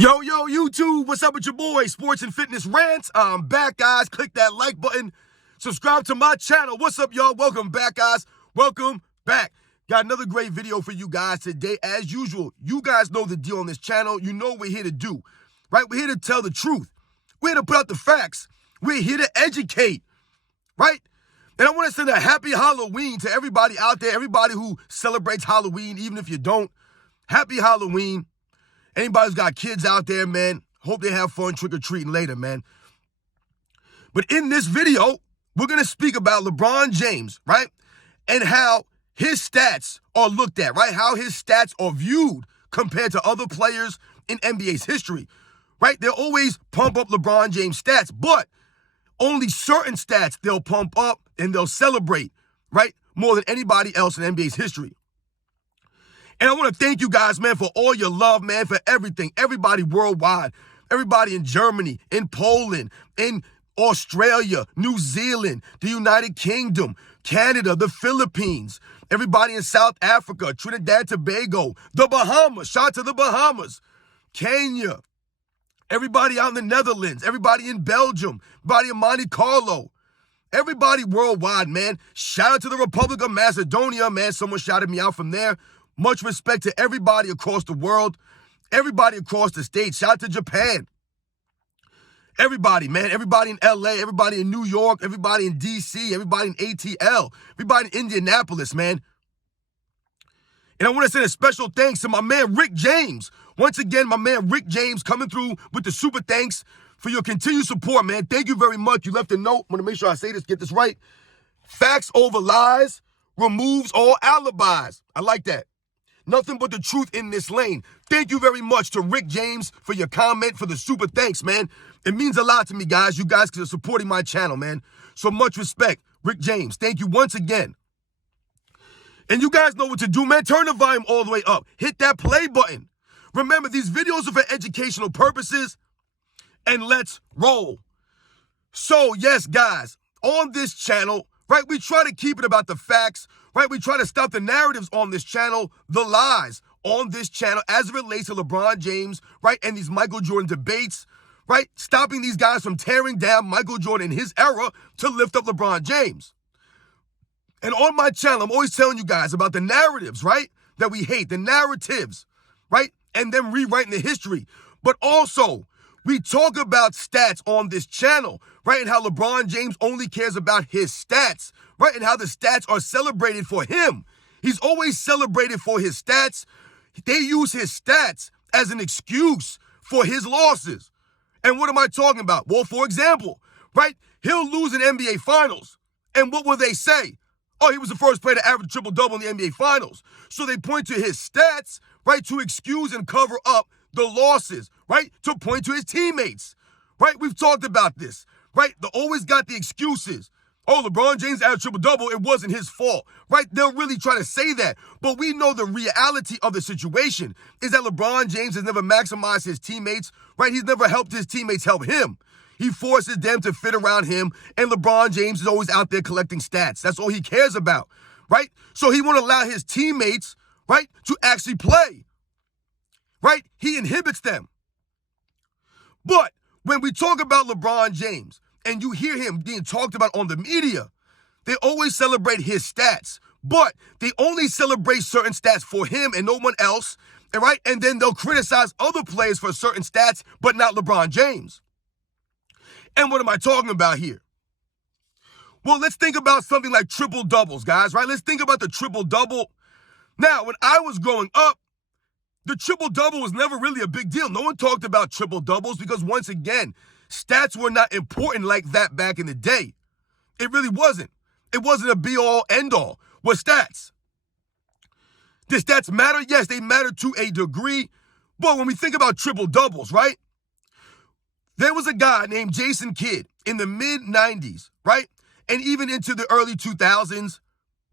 Yo, YouTube, what's up with your boy, Sports and Fitness Rants? I'm back, guys. Click that like button. Subscribe to my channel. What's up, y'all? Welcome back, guys. Welcome back. Got another great video for you guys today. As usual, you guys know the deal on this channel. You know what we're here to do, right? We're here to tell the truth. We're here to put out the facts. We're here to educate, right? And I want to send a happy Halloween to everybody out there, everybody who celebrates Halloween, even if you don't. Happy Halloween. Anybody who's got kids out there, man, hope they have fun trick-or-treating later, man. But in this video, we're going to speak about LeBron James, right? And how his stats are looked at, right? How his stats are viewed compared to other players in NBA's history, right? They'll always pump up LeBron James stats, but only certain stats they'll pump up and they'll celebrate, right? More than anybody else in NBA's history. And I want to thank you guys, man, for all your love, man, for everything. Everybody worldwide, everybody in Germany, in Poland, in Australia, New Zealand, the United Kingdom, Canada, the Philippines, everybody in South Africa, Trinidad, Tobago, the Bahamas, shout out to the Bahamas, Kenya, everybody out in the Netherlands, everybody in Belgium, everybody in Monte Carlo, everybody worldwide, man. Shout out to the Republic of Macedonia, man. Someone shouted me out from there. Much respect to everybody across the world, everybody across the states. Shout out to Japan. Everybody, man. Everybody in LA, everybody in New York, everybody in DC, everybody in ATL, everybody in Indianapolis, man. And I want to send a special thanks to my man, Rick James. Once again, my man, Rick James, coming through with the super thanks for your continued support, man. Thank you very much. You left a note. I'm going to make sure I say this, get this right. Facts over lies removes all alibis. I like that. Nothing but the truth in this lane. Thank you very much to Rick James for your comment, for the super thanks, man. It means a lot to me, guys. You guys are supporting my channel, man. So much respect, Rick James. Thank you once again. And you guys know what to do, man. Turn the volume all the way up. Hit that play button. Remember, these videos are for educational purposes. And let's roll. So, yes, guys, on this channel, right, we try to keep it about the facts, right? We try to stop the narratives on this channel, the lies on this channel as it relates to LeBron James, right? And these Michael Jordan debates, right? Stopping these guys from tearing down Michael Jordan in his era to lift up LeBron James. And on my channel, I'm always telling you guys about the narratives, right? That we hate, the narratives, right? And then rewriting the history. But also, we talk about stats on this channel, right? And how LeBron James only cares about his stats, right? And how the stats are celebrated for him. He's always celebrated for his stats. They use his stats as an excuse for his losses. And what am I talking about? Well, for example, right? He'll lose an NBA Finals. And what will they say? Oh, he was the first player to average triple-double in the NBA Finals. So they point to his stats, right, to excuse and cover up the losses, right, to point to his teammates, right? We've talked about this, right? They always got the excuses. Oh, LeBron James averaged triple-double. It wasn't his fault, right? They'll really try to say that. But we know the reality of the situation is that LeBron James has never maximized his teammates, right? He's never helped his teammates help him. He forces them to fit around him, and LeBron James is always out there collecting stats. That's all he cares about, right? So he won't allow his teammates, right, to actually play, right? He inhibits them. But when we talk about LeBron James and you hear him being talked about on the media, they always celebrate his stats, but they only celebrate certain stats for him and no one else, right? And then they'll criticize other players for certain stats, but not LeBron James. And what am I talking about here? Well, let's think about something like triple-doubles, guys, right? Let's think about the triple-double. Now, when I was growing up, the triple-double was never really a big deal. No one talked about triple-doubles because, once again, stats were not important like that back in the day. It really wasn't. It wasn't a be-all, end-all with stats. Did stats matter? Yes, they matter to a degree. But when we think about triple-doubles, right? There was a guy named Jason Kidd in the mid-90s, right? And even into the early 2000s,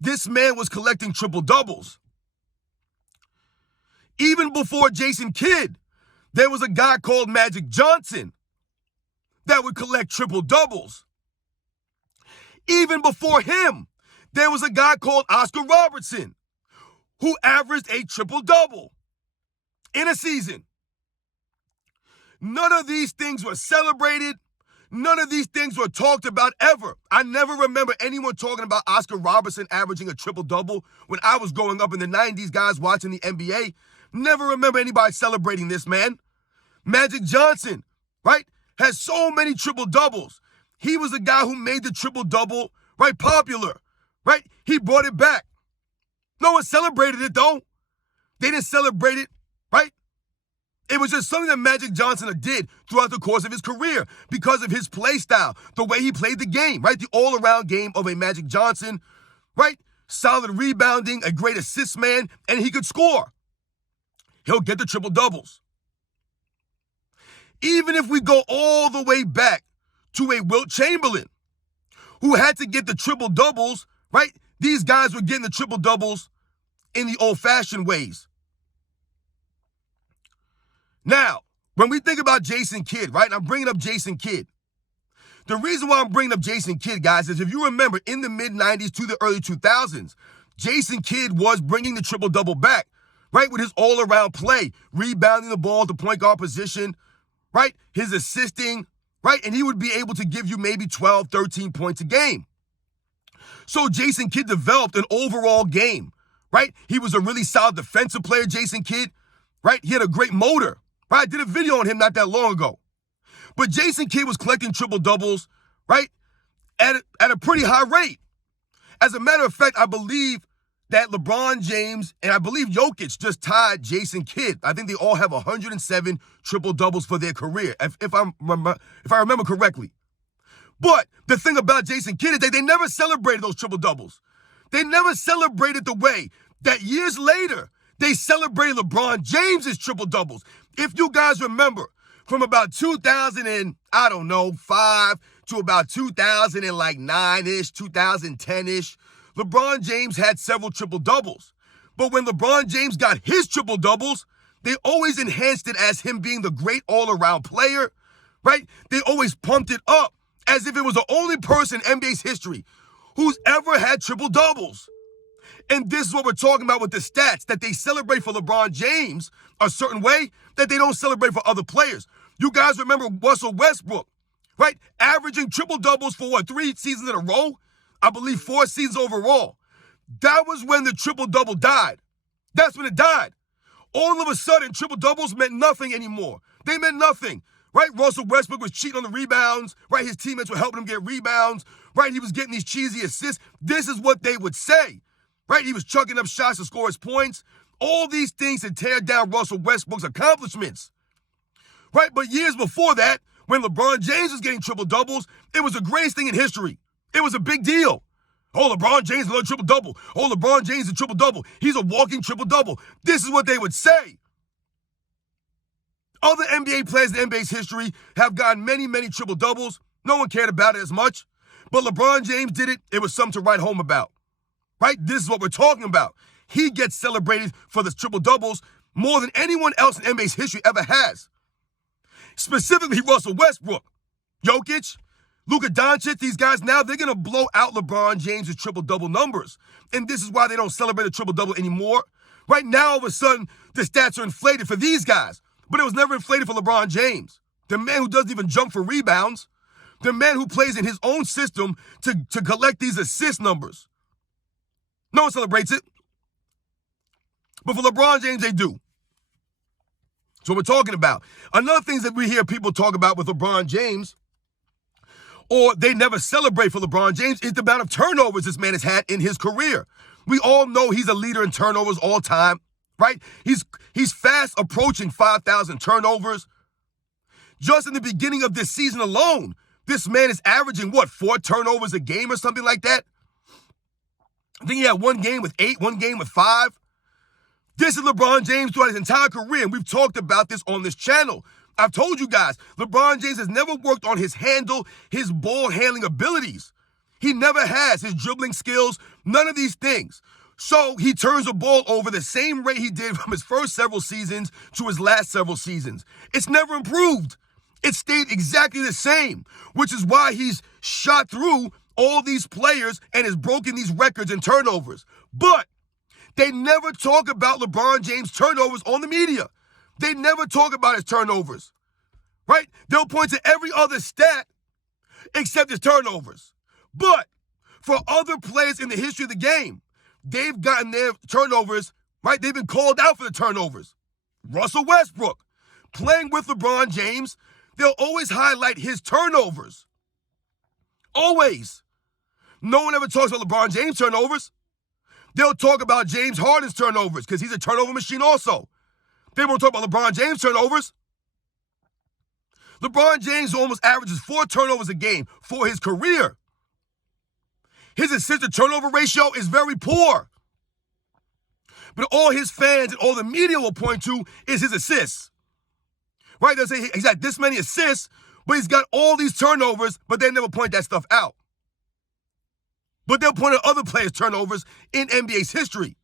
this man was collecting triple-doubles. Even before Jason Kidd, there was a guy called Magic Johnson that would collect triple-doubles. Even before him, there was a guy called Oscar Robertson who averaged a triple-double in a season. None of these things were celebrated. None of these things were talked about ever. I never remember anyone talking about Oscar Robertson averaging a triple-double when I was growing up in the 90s, guys, watching the NBA. Never remember anybody celebrating this, man. Magic Johnson, right, has so many triple-doubles. He was the guy who made the triple-double, right, popular, right? He brought it back. No one celebrated it, though. They didn't celebrate it, right? It was just something that Magic Johnson did throughout the course of his career because of his play style, the way he played the game, right? The all-around game of a Magic Johnson, right? Solid rebounding, a great assist man, and he could score. He'll get the triple-doubles. Even if we go all the way back to a Wilt Chamberlain, who had to get the triple-doubles, right? These guys were getting the triple-doubles in the old-fashioned ways. Now, when we think about Jason Kidd, right, and I'm bringing up Jason Kidd, the reason why I'm bringing up Jason Kidd, guys, is if you remember in the mid-90s to the early 2000s, Jason Kidd was bringing the triple-double back, right, with his all-around play, rebounding the ball at the point guard position, right, his assisting, right, and he would be able to give you maybe 12, 13 points a game. So Jason Kidd developed an overall game, right? He was a really solid defensive player, Jason Kidd, right? He had a great motor. Right, I did a video on him not that long ago. But Jason Kidd was collecting triple-doubles, right, at a pretty high rate. As a matter of fact, I believe that LeBron James and I believe Jokic just tied Jason Kidd. I think they all have 107 triple-doubles for their career, if I remember correctly. But the thing about Jason Kidd is that they never celebrated those triple-doubles. They never celebrated the way that years later they celebrated LeBron James's triple-doubles. If you guys remember, from about 2005 to about 2009-ish, 2010-ish, LeBron James had several triple-doubles. But when LeBron James got his triple-doubles, they always enhanced it as him being the great all-around player, right? They always pumped it up as if it was the only person in NBA's history who's ever had triple-doubles. And this is what we're talking about with the stats, that they celebrate for LeBron James a certain way that they don't celebrate for other players. You guys remember Russell Westbrook, right? Averaging triple-doubles for 3 seasons in a row? I believe 4 seasons overall. That was when the triple-double died. That's when it died. All of a sudden, triple-doubles meant nothing anymore. They meant nothing, right? Russell Westbrook was cheating on the rebounds, right? His teammates were helping him get rebounds, right? He was getting these cheesy assists. This is what they would say. Right? He was chucking up shots to score his points. All these things to tear down Russell Westbrook's accomplishments. Right? But years before that, when LeBron James was getting triple-doubles, it was the greatest thing in history. It was a big deal. Oh, LeBron James another triple-double. Oh, LeBron James a triple-double. He's a walking triple-double. This is what they would say. Other NBA players in NBA's history have gotten many, many triple-doubles. No one cared about it as much. But LeBron James did it. It was something to write home about. Right? This is what we're talking about. He gets celebrated for the triple-doubles more than anyone else in NBA's history ever has. Specifically, Russell Westbrook, Jokic, Luka Doncic, these guys now, they're going to blow out LeBron James' triple-double numbers. And this is why they don't celebrate a triple-double anymore. Right now, all of a sudden, the stats are inflated for these guys. But it was never inflated for LeBron James, the man who doesn't even jump for rebounds, the man who plays in his own system to collect these assist numbers. No one celebrates it. But for LeBron James, they do. So we're talking about. Another thing that we hear people talk about with LeBron James, or they never celebrate for LeBron James, is the amount of turnovers this man has had in his career. We all know he's a leader in turnovers all time, right? He's fast approaching 5,000 turnovers. Just in the beginning of this season alone, this man is averaging, 4 turnovers a game or something like that? I think he had 1 game with 8, 1 game with 5. This is LeBron James throughout his entire career, and we've talked about this on this channel. I've told you guys, LeBron James has never worked on his handle, his ball handling abilities. He never has. His dribbling skills, none of these things. So he turns the ball over the same rate he did from his first several seasons to his last several seasons. It's never improved. It stayed exactly the same, which is why he's shot through all these players and has broken these records in turnovers. But they never talk about LeBron James' turnovers on the media. They never talk about his turnovers, right? They'll point to every other stat except his turnovers. But for other players in the history of the game, they've gotten their turnovers, right? They've been called out for the turnovers. Russell Westbrook, playing with LeBron James, they'll always highlight his turnovers. Always. No one ever talks about LeBron James' turnovers. They'll talk about James Harden's turnovers because he's a turnover machine also. They won't talk about LeBron James' turnovers. LeBron James almost averages 4 turnovers a game for his career. His assist-to-turnover ratio is very poor. But all his fans and all the media will point to is his assists. Right? They'll say he's got this many assists, but he's got all these turnovers, but they never point that stuff out. But they'll point at other players' turnovers in NBA's history.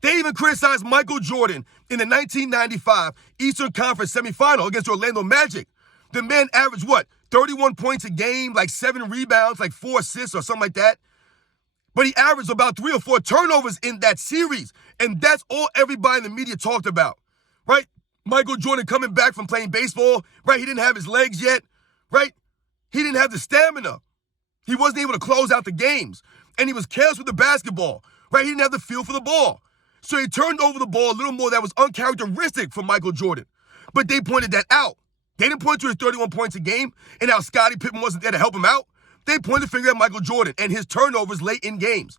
They even criticized Michael Jordan in the 1995 Eastern Conference semifinal against Orlando Magic. The man averaged, 31 points a game, like 7 rebounds, like 4 assists or something like that. But he averaged about 3 or 4 turnovers in that series. And that's all everybody in the media talked about, right? Michael Jordan coming back from playing baseball, right? He didn't have his legs yet, right? He didn't have the stamina. He wasn't able to close out the games. And he was careless with the basketball, right? He didn't have the feel for the ball. So he turned over the ball a little more that was uncharacteristic for Michael Jordan. But they pointed that out. They didn't point to his 31 points a game and how Scottie Pippen wasn't there to help him out. They pointed the finger at Michael Jordan and his turnovers late in games,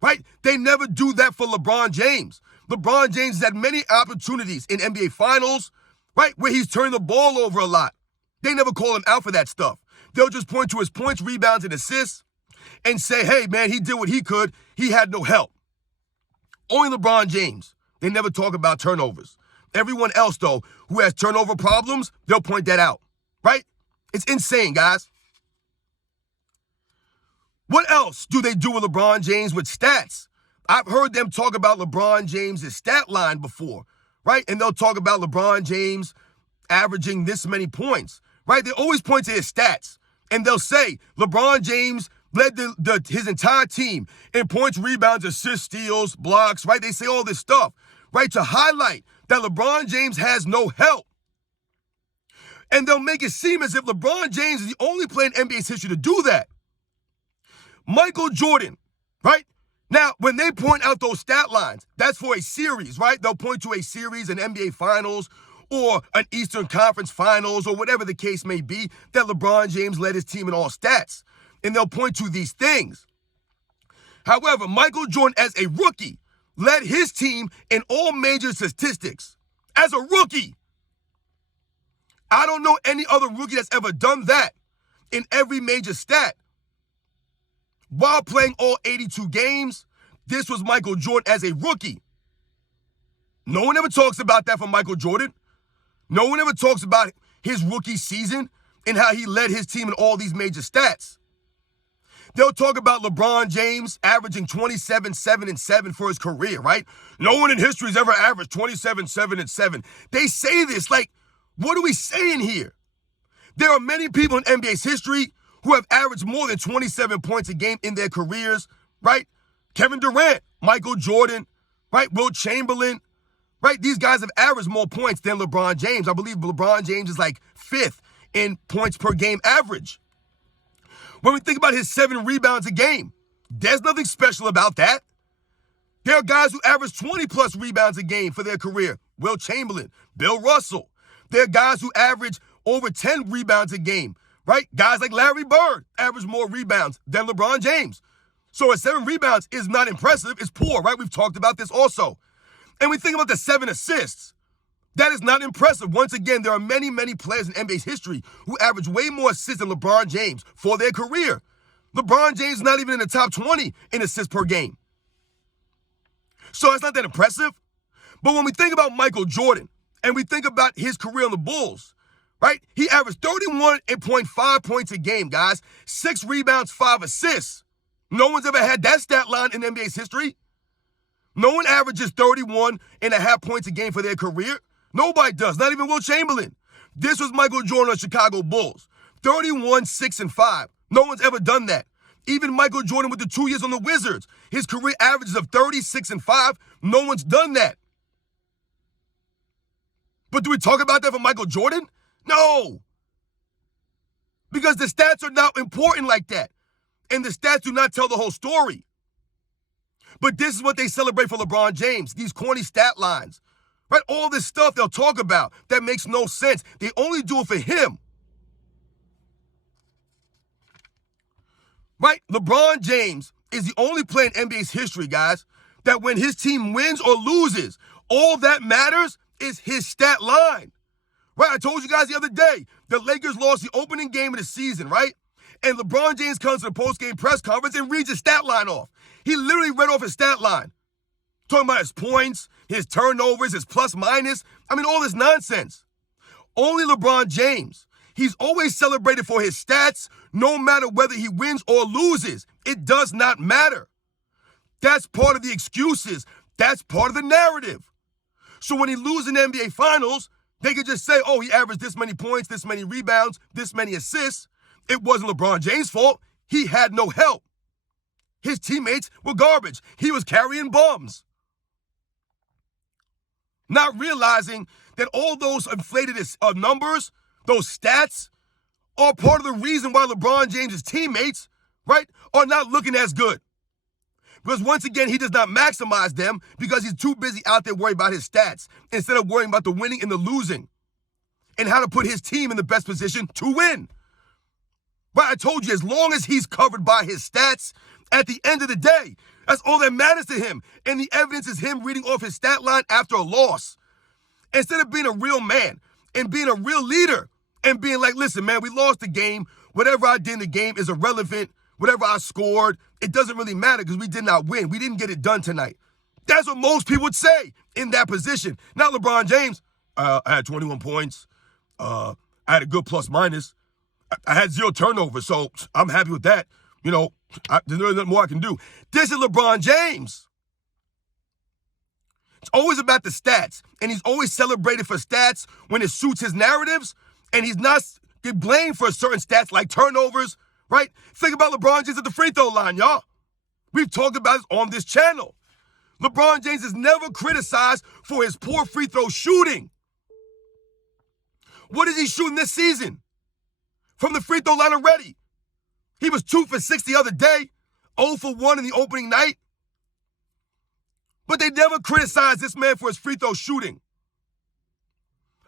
right? They never do that for LeBron James. LeBron James has had many opportunities in NBA Finals, right, where he's turning the ball over a lot. They never call him out for that stuff. They'll just point to his points, rebounds, and assists and say, hey, man, he did what he could. He had no help. Only LeBron James. They never talk about turnovers. Everyone else, though, who has turnover problems, they'll point that out, right? It's insane, guys. What else do they do with LeBron James with stats? I've heard them talk about LeBron James' stat line before, right? And they'll talk about LeBron James averaging this many points, right? They always point to his stats. And they'll say LeBron James led his entire team in points, rebounds, assists, steals, blocks, right? They say all this stuff, right, to highlight that LeBron James has no help. And they'll make it seem as if LeBron James is the only player in NBA's history to do that. Michael Jordan, right? Now, when they point out those stat lines, that's for a series, right? They'll point to a series, an NBA Finals, or an Eastern Conference Finals, or whatever the case may be, that LeBron James led his team in all stats. And they'll point to these things. However, Michael Jordan, as a rookie, led his team in all major statistics. As a rookie. I don't know any other rookie that's ever done that in every major stat. While playing all 82 games, this was Michael Jordan as a rookie. No one ever talks about that for Michael Jordan. No one ever talks about his rookie season and how he led his team in all these major stats. They'll talk about LeBron James averaging 27, 7, and 7 for his career, right? No one in history has ever averaged 27, 7, and 7. They say this like, what are we saying here? There are many people in NBA's history who have averaged more than 27 points a game in their careers, right? Kevin Durant, Michael Jordan, right? Wilt Chamberlain, right? These guys have averaged more points than LeBron James. I believe LeBron James is like 5th in points per game average. When we think about his 7 rebounds a game, there's nothing special about that. There are guys who average 20-plus rebounds a game for their career. Wilt Chamberlain, Bill Russell. There are guys who average over 10 rebounds a game, right? Guys like Larry Bird average more rebounds than LeBron James. So a 7 rebounds is not impressive. It's poor, right? We've talked about this also. And we think about the 7 assists. That is not impressive. Once again, there are many, many players in NBA's history who average way more assists than LeBron James for their career. LeBron James is not even in the top 20 in assists per game. So it's not that impressive. But when we think about Michael Jordan and we think about his career on the Bulls, right? He averaged 31.5 points a game, guys. 6 rebounds, 5 assists. No one's ever had that stat line in NBA's history. No one averages 31.5 points a game for their career. Nobody does, not even Wilt Chamberlain. This was Michael Jordan on Chicago Bulls. 31, 6, and 5. No one's ever done that. Even Michael Jordan with the 2 years on the Wizards. His career averages of 36 and 5. No one's done that. But do we talk about that for Michael Jordan? No. Because the stats are not important like that. And the stats do not tell the whole story. But this is what they celebrate for LeBron James, these corny stat lines. Right? All this stuff they'll talk about that makes no sense. They only do it for him. Right? LeBron James is the only player in NBA's history, guys, that when his team wins or loses, all that matters is his stat line. Right? I told you guys the other day, the Lakers lost the opening game of the season, right? And LeBron James comes to the post-game press conference and reads his stat line off. He literally read off his stat line. Talking about his points, his turnovers, his plus minus. I mean, all this nonsense. Only LeBron James. He's always celebrated for his stats, no matter whether he wins or loses. It does not matter. That's part of the excuses. That's part of the narrative. So when he loses in the NBA Finals, they could just say, oh, he averaged this many points, this many rebounds, this many assists. It wasn't LeBron James' fault. He had no help. His teammates were garbage. He was carrying bums. Not realizing that all those inflated numbers, those stats, are part of the reason why LeBron James' teammates, right, are not looking as good. Because once again, he does not maximize them because he's too busy out there worrying about his stats instead of worrying about the winning and the losing and how to put his team in the best position to win. Right, I told you, as long as he's covered by his stats, at the end of the day, that's all that matters to him. And the evidence is him reading off his stat line after a loss. Instead of being a real man and being a real leader and being like, listen, man, we lost the game. Whatever I did in the game is irrelevant. Whatever I scored, it doesn't really matter because we did not win. We didn't get it done tonight. That's what most people would say in that position. Not LeBron James. I had 21 points. I had a good plus minus. I had 0 turnovers, so I'm happy with that. You know, there's nothing more I can do. This is LeBron James. It's always about the stats, and he's always celebrated for stats when it suits his narratives, and he's not get blamed for certain stats like turnovers, right? Think about LeBron James at the free throw line, y'all. We've talked about this on this channel. LeBron James is never criticized for his poor free throw shooting. What is he shooting this season? From the free throw line already. He was 2 for 6 the other day, 0 for 1 in the opening night. But they never criticized this man for his free throw shooting.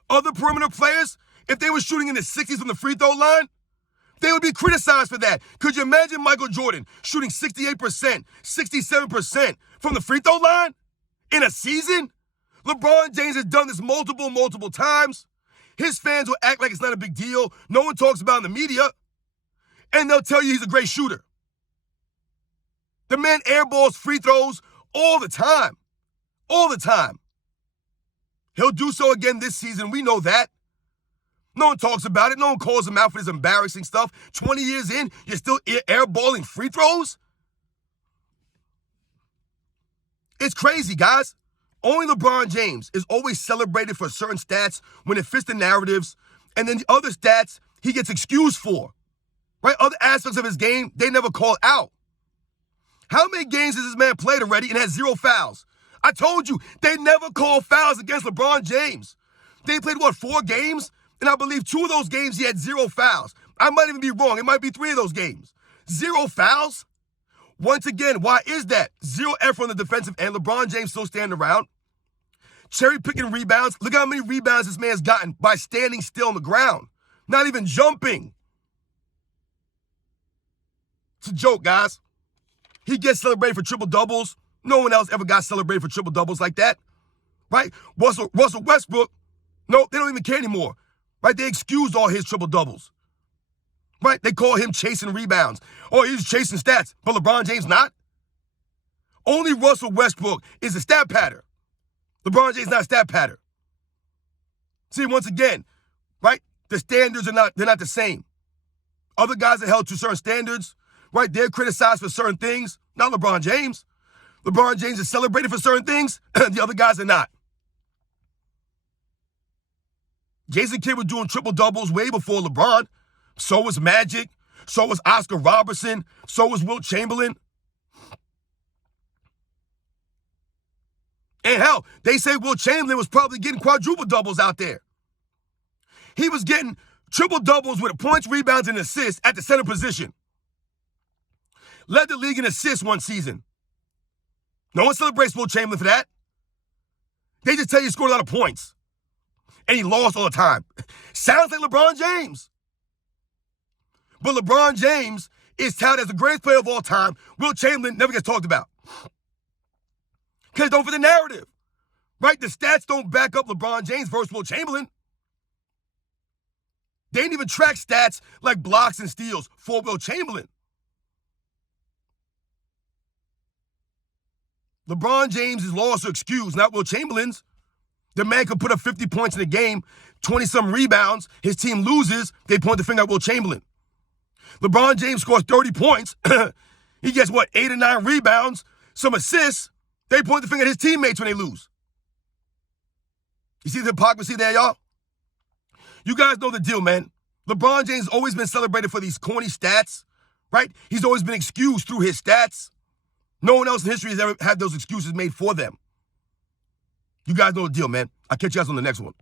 Other perimeter players, if they were shooting in the 60s from the free throw line, they would be criticized for that. Could you imagine Michael Jordan shooting 68%, 67% from the free throw line in a season? LeBron James has done this multiple times. His fans will act like it's not a big deal. No one talks about it in the media. And they'll tell you he's a great shooter. The man airballs free throws all the time. All the time. He'll do so again this season. We know that. No one talks about it. No one calls him out for this embarrassing stuff. 20 years in, you're still airballing free throws? It's crazy, guys. Only LeBron James is always celebrated for certain stats when it fits the narratives, and then the other stats he gets excused for. Right? Other aspects of his game, they never call out. How many games has this man played already and has 0 fouls? I told you, they never call fouls against LeBron James. They played, 4 games? And I believe 2 of those games he had 0 fouls. I might even be wrong. It might be 3 of those games. 0 fouls? Once again, why is that? 0 effort on the defensive end. LeBron James still standing around. Cherry picking rebounds. Look how many rebounds this man's gotten by standing still on the ground. Not even jumping. It's a joke, guys. He gets celebrated for triple doubles. No one else ever got celebrated for triple doubles like that. Right? Russell Westbrook, no, they don't even care anymore. Right? They excused all his triple doubles. Right? They call him chasing rebounds. Oh, he's chasing stats, but LeBron James not? Only Russell Westbrook is a stat patter. LeBron James not a stat patter. See, once again, right? The standards they're not the same. Other guys are held to certain standards, right? They're criticized for certain things. Not LeBron James. LeBron James is celebrated for certain things. The other guys are not. Jason Kidd was doing triple doubles way before LeBron. So was Magic. So was Oscar Robertson. So was Wilt Chamberlain. And hell, they say Wilt Chamberlain was probably getting quadruple doubles out there. He was getting triple-doubles with points, rebounds, and assists at the center position. Led the league in assists one season. No one celebrates Will Chamberlain for that. They just tell you he scored a lot of points. And he lost all the time. Sounds like LeBron James. But LeBron James is touted as the greatest player of all time. Will Chamberlain never gets talked about. Because don't fit the narrative. Right? The stats don't back up LeBron James versus Will Chamberlain. They ain't even track stats like blocks and steals for Will Chamberlain. LeBron James' loss or excuse, not Will Chamberlain's. The man could put up 50 points in a game, 20-some rebounds. His team loses. They point the finger at Will Chamberlain. LeBron James scores 30 points. He gets, 8 or 9 rebounds, some assists. They point the finger at his teammates when they lose. You see the hypocrisy there, y'all? You guys know the deal, man. LeBron James has always been celebrated for these corny stats, right? He's always been excused through his stats. No one else in history has ever had those excuses made for them. You guys know the deal, man. I'll catch you guys on the next one.